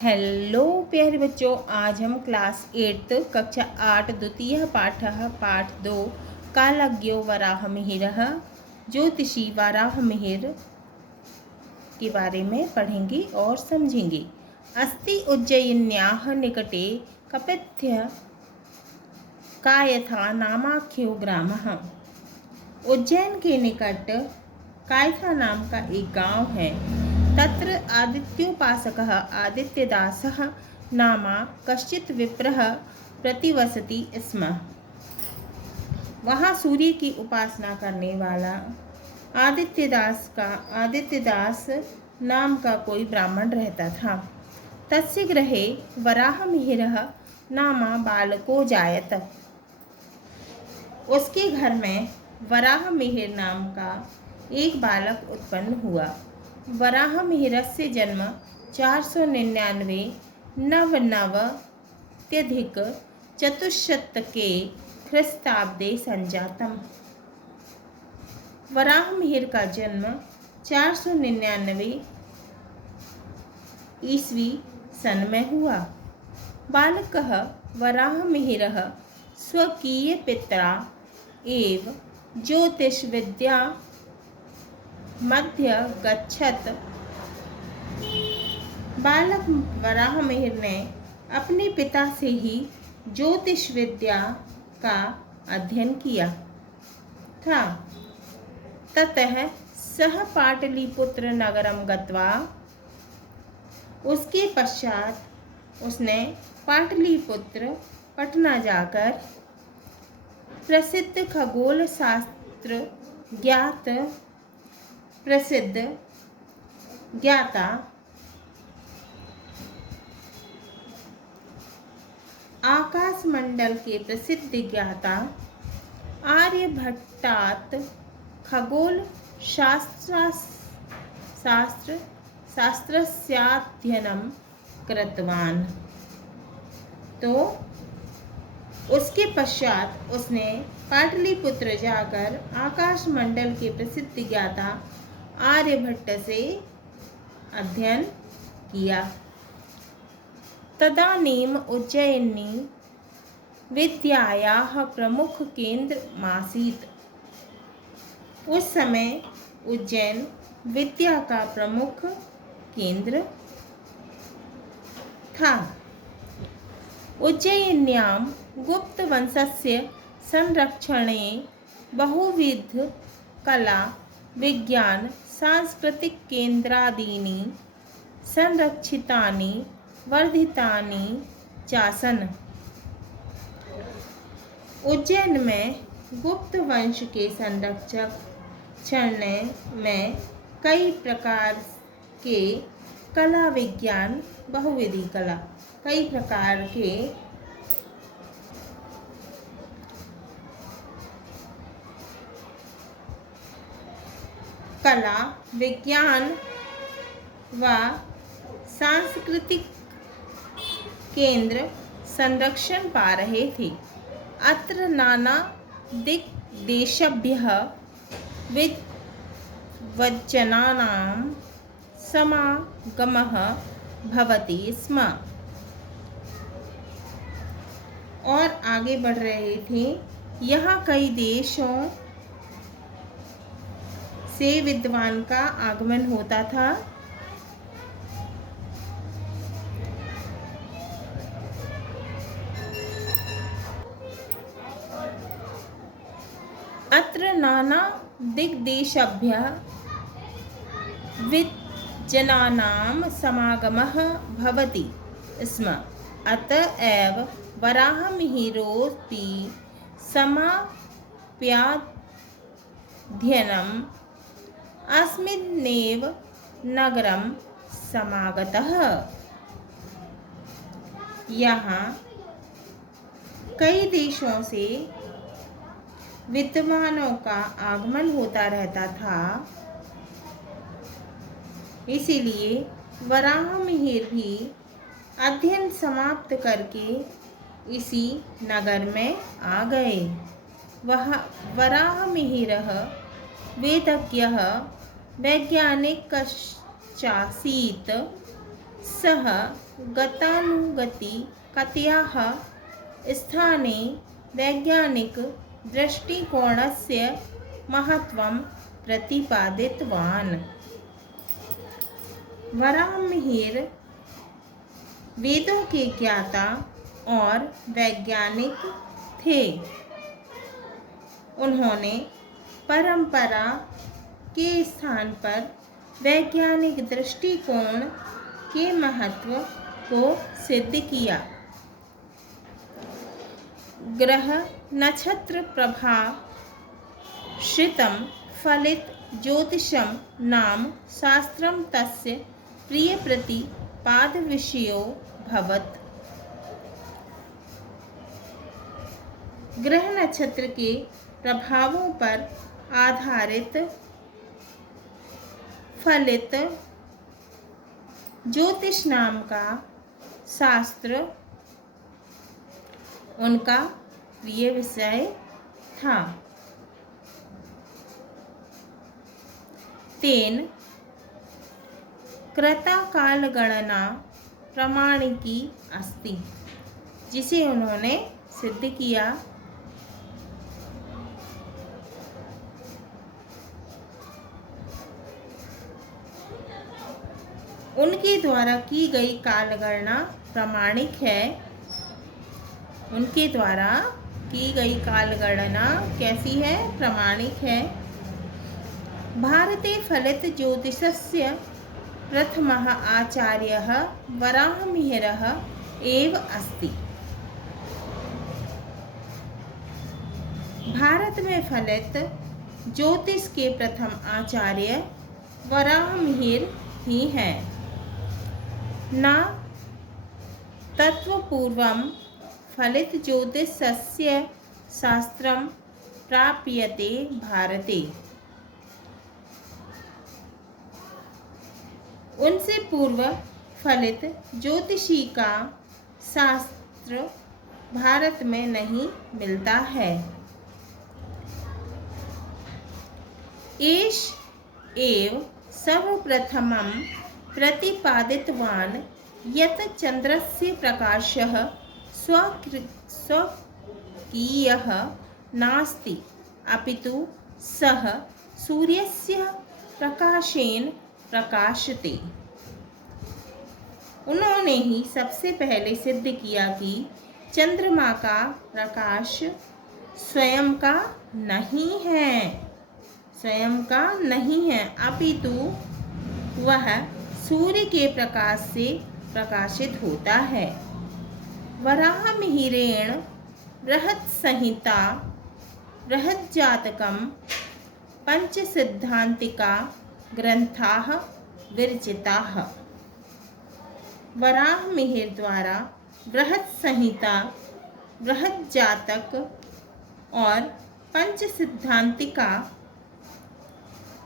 Hello प्यारे बच्चों, आज हम क्लास 8 कक्षा 8 द्वितीय पाठ 2 कालज्ञो वराहमिहिरः ज्योतिषी वराहमिहिर के बारे में पढ़ेंगे और समझेंगे। अस्ति उज्जयिन्याः निकटे कपित्थ कायथा नामाख्यो ग्रामः। उज्जैन के निकट कायथा नाम का एक गांव है। तत्र आदित्योपासकः आदित्यदासः नामा कश्चित् विप्रः प्रतिवसति स्म। वहाँ सूर्य की उपासना करने वाला आदित्यदास नाम का कोई ब्राह्मण रहता था। तस्य गृहे वराहमिहिरः नामा बालको जायत। उसके घर में वराहमिहिर नाम का एक बालक उत्पन्न हुआ। वराहमिहिरस्य जन्म 499 नवनवत्यधिक चतुश्शतके ख्रीस्ताब्दे संजातम्। वराहमिहिर का जन्म 499 ईस्वी सन में हुआ। बालकः वराहमिहिरः स्वकीय पित्रा एव ज्योतिषविद्या मध्य गच्छत। बालक वराहमिहिर ने अपने पिता से ही ज्योतिष विद्या का अध्ययन किया था। ततः सह पाटलिपुत्र नगरम गत्वा, उसके पश्चात उसने पाटलिपुत्र पटना जाकर प्रसिद्ध खगोल शास्त्र ज्ञाता आकाशमंडल के प्रसिद्ध ज्ञाता आर्यभट्टात् खगोल शास्त्रस्याध्ययनं कृतवान्। तो उसके पश्चात उसने पाटलिपुत्र जाकर आकाशमंडल के प्रसिद्ध ज्ञाता आर्यभट्ट से अध्ययन किया। तदानीम् उज्जयिनी विद्यायाः प्रमुख केंद्रमासीत्। उस समय उज्जैन विद्या का प्रमुख केंद्र था। उज्जयिन्यां गुप्त वंशस्य संरक्षणे बहुविध कला विज्ञान सांस्कृतिक केंद्रादीनि संरक्षितानि वर्धितानि चासन। उज्जैन में गुप्त वंश के संरक्षण में कई प्रकार के कला विज्ञान बहुविधि कला कई प्रकार के कला विज्ञान व सांस्कृतिक केंद्र संरक्षण पा रहे थे। अत्र नाना दिग्देशेभ्यः विद्वज्जनानां समागमः भवति स्म। और आगे बढ़ रहे थे। यहाँ कई देशों से विद्वान का आगमन होता था। अत्र नाना दिग्देशेभ्यः विद्वज्जनानां समागमः भवति स्म। अतएव वराहमिहिरोऽपि समाप्याध्ययनम् अस्मिन्नेव नगरं समागतः। यहाँ कई देशों से विद्वानों का आगमन होता रहता था। इसीलिए वराहमिहिर भी अध्ययन समाप्त करके इसी नगर में आ गए। वह वराहमिहिरः वेदज्ञः वैज्ञानिकश्चासीत् सः गतानुगतिकतयाः स्थाने वैज्ञानिकदृष्टिकोणस्य महत्त्वं प्रतिपादितवान्। वराहमिहिर वेदों के ज्ञाता और वैज्ञानिक थे। उन्होंने परंपरा के स्थान पर वैज्ञानिक दृष्टिकोण के महत्व को सिद्ध किया। ग्रह नक्षत्र प्रभाश्रितं फलित ज्योतिषं नाम शास्त्रं तस्य प्रियप्रतिपादविषयो भवत्। ग्रह नक्षत्र के प्रभावों पर आधारित फलित ज्योतिष नाम का शास्त्र उनका प्रिय विषय था। तेन कृता कालगणना प्रामाणिकी अस्ति, जिसे उन्होंने सिद्ध किया। उनके द्वारा की गई कालगणना प्रामाणिक है। उनके द्वारा की गई कालगणना कैसी है? प्रामाणिक है। भारते फलित ज्योतिषस्य प्रथमः आचार्यः वराहमिहिरः एव अस्ति। भारत में फलित ज्योतिष के प्रथम आचार्य वराहमिहिर ही हैं। न तत्पूर्वं फलित ज्योतिषस्य शास्त्रं प्राप्यते भारते। उनसे पूर्व फलित ज्योतिषी का शास्त्र भारत में नहीं मिलता है। एष एव सर्वप्रथमं प्रतिपादितवान् यत् चन्द्रस्य प्रकाशः स्वकीयः नास्ति, अपितु सः सूर्यस्य प्रकाशेन प्रकाशते। उन्होंने ही सबसे पहले सिद्ध किया कि चंद्रमा का प्रकाश स्वयं का नहीं है, अपितु वह सूर्य के प्रकाश से प्रकाशित होता है। वराहमिहिरेण बृहत्संहिता, बृहज्जातकं, पंचसिद्धान्तिका ग्रंथाः विरचिताः। वराहमिहिर द्वारा बृहत्संहिता, बृहज्जातक और पंचसिद्धान्तिका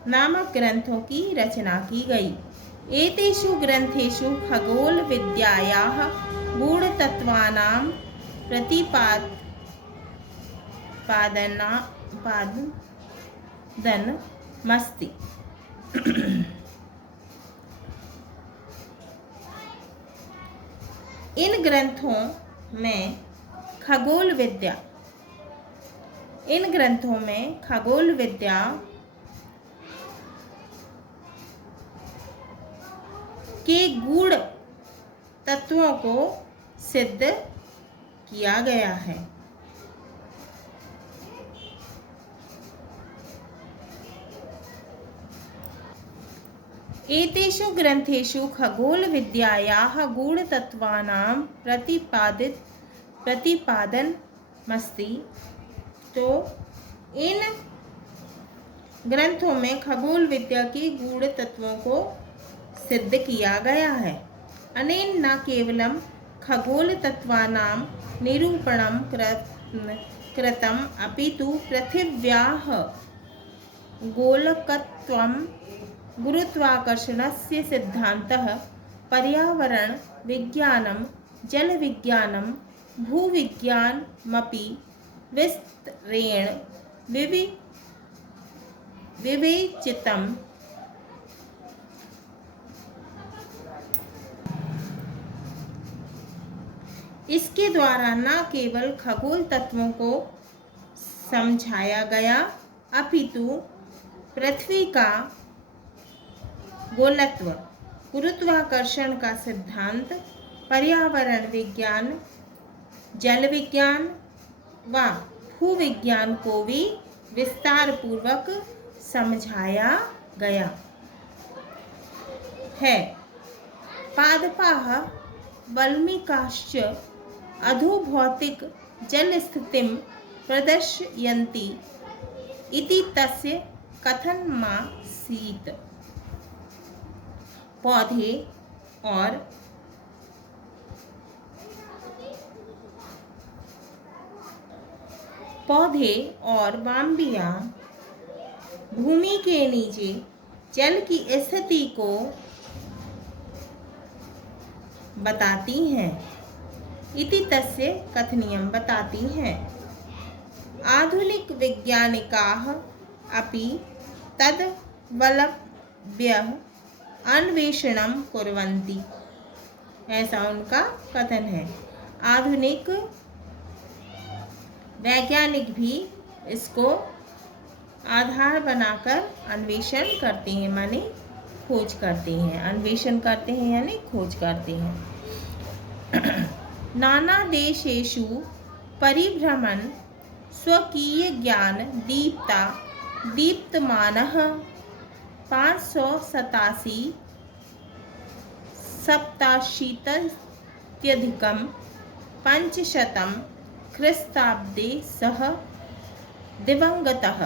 नामक ग्रंथों की रचना की गई। एतेषु ग्रंथेषु खगोल विद्यायाः गूढ़तत्त्वानां प्रतिपादनमस्ति। इन ग्रंथों में खगोल विद्या के गूढ़ तत्वों को सिद्ध किया गया है। एतेषु ग्रंथेषु खगोल विद्यायाः गूढ़तत्त्वानां प्रतिपादनमस्ति। तो इन ग्रंथों में खगोल विद्या के गूढ़ तत्वों को सिद्ध किया गया है। अनेन न केवलं खगोल तत्त्वानां निरूपणं कृतम्, अपितु पृथिव्याः गोलकत्वं, गुरुत्वाकर्षणस्य सिद्धान्तः, पर्यावरण विज्ञानं, जल विज्ञानं, भूविज्ञानमपि विस्तरेण विवेचितम्। इसके द्वारा न केवल खगोल तत्वों को समझाया गया अपितु पृथ्वी का गोलत्व, गुरुत्वाकर्षण का सिद्धांत, पर्यावरण विज्ञान, जल विज्ञान व भूविज्ञान को भी विस्तार पूर्वक समझाया गया है। पादपाः वल्मीकाश्च अधोभौतिक जलस्थितिं प्रदर्शयन्ति इति तस्य कथनमासीत्। पौधे और बाम्बियाँ भूमि के नीचे जल की स्थिति को बताती हैं, इति तस्य कथनीयं बताती हैं। आधुनिक वैज्ञानिकाः अपि तद्वलभ्यः अन्वेषणं कुर्वन्ति, ऐसा उनका कथन है। आधुनिक वैज्ञानिक भी इसको आधार बनाकर अन्वेषण करते हैं, माने खोज करते हैं। अन्वेषण करते हैं यानी खोज करते हैं। नाना देशेषु परिभ्रमण स्वकीय ज्ञान दीप्तमानः 587 500 ख्रीस्ताब्दे सः दिवंगतः।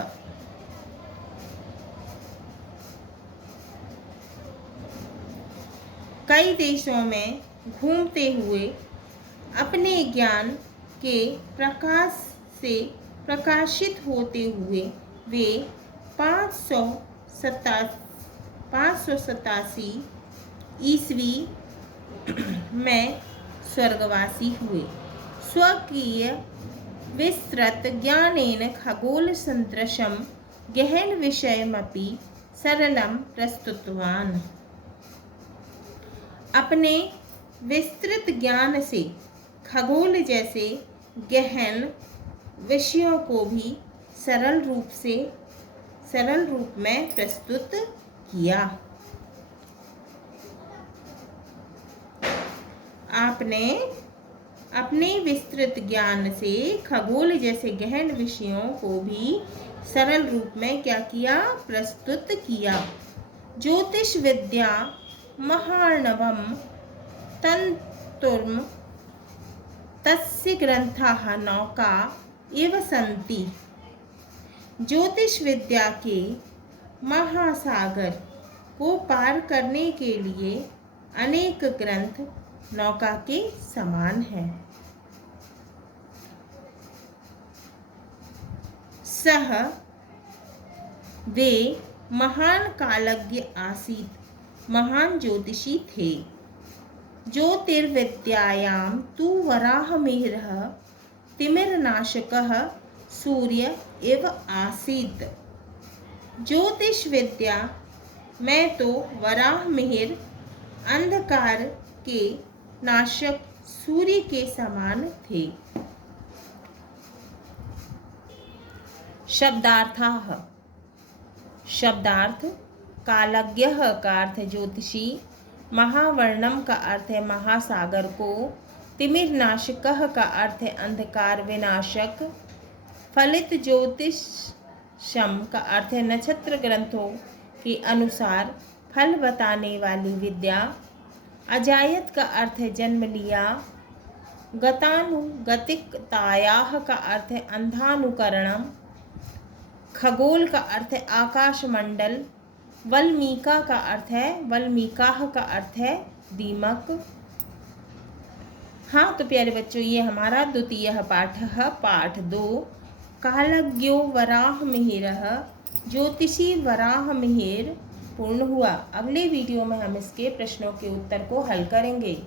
कई देशों में घूमते हुए अपने ज्ञान के प्रकाश से प्रकाशित होते हुए वे 587 ईस्वी में स्वर्गवासी हुए। स्वकीय विस्तृत ज्ञानेन खगोल सदृशं गहन विषयमपि सरलं प्रस्तुतवान्। अपने विस्तृत ज्ञान से खगोल जैसे गहन विषयों को भी सरल रूप में प्रस्तुत किया। आपने अपने विस्तृत ज्ञान से खगोल जैसे गहन विषयों को भी सरल रूप में क्या किया? प्रस्तुत किया। ज्योतिष विद्या महार्णवं तन्तुर्म तस्य ग्रंथाः नौका एव सन्ति। ज्योतिष विद्या के महासागर को पार करने के लिए अनेक ग्रंथ नौका के समान हैं। सह वे महान कालज्ञ आसीत्, महान ज्योतिषी थे। ज्योतिर्विद्यायां तु वराहमिहिरः तिमिरनाशकः सूर्य एव आसीत्। ज्योतिष विद्या में तो वराहमिहिर अंधकार के नाशक सूर्य के समान थे। शब्दार्थाः। शब्दार्थ कालज्ञः का अर्थ ज्योतिषी, महावर्णम का अर्थ है महासागर को, तिमिरनाशकः का अर्थ है अंधकार विनाशक, फलित ज्योतिषम का अर्थ है नक्षत्र ग्रंथों के अनुसार फल बताने वाली विद्या, अजायत का अर्थ है जन्म लिया, गतानुगतिकतायाः का अर्थ है अंधानुकरणम, खगोल का अर्थ है आकाश मंडल, वल्मीका का अर्थ है वल्मीकाः का अर्थ है दीमक। हाँ तो प्यारे बच्चों, ये हमारा द्वितीय पाठ है, पाठ 2 कालज्ञो वराहमिहिरः, ज्योतिषी वराहमिहिर पूर्ण हुआ। अगले वीडियो में हम इसके प्रश्नों के उत्तर को हल करेंगे।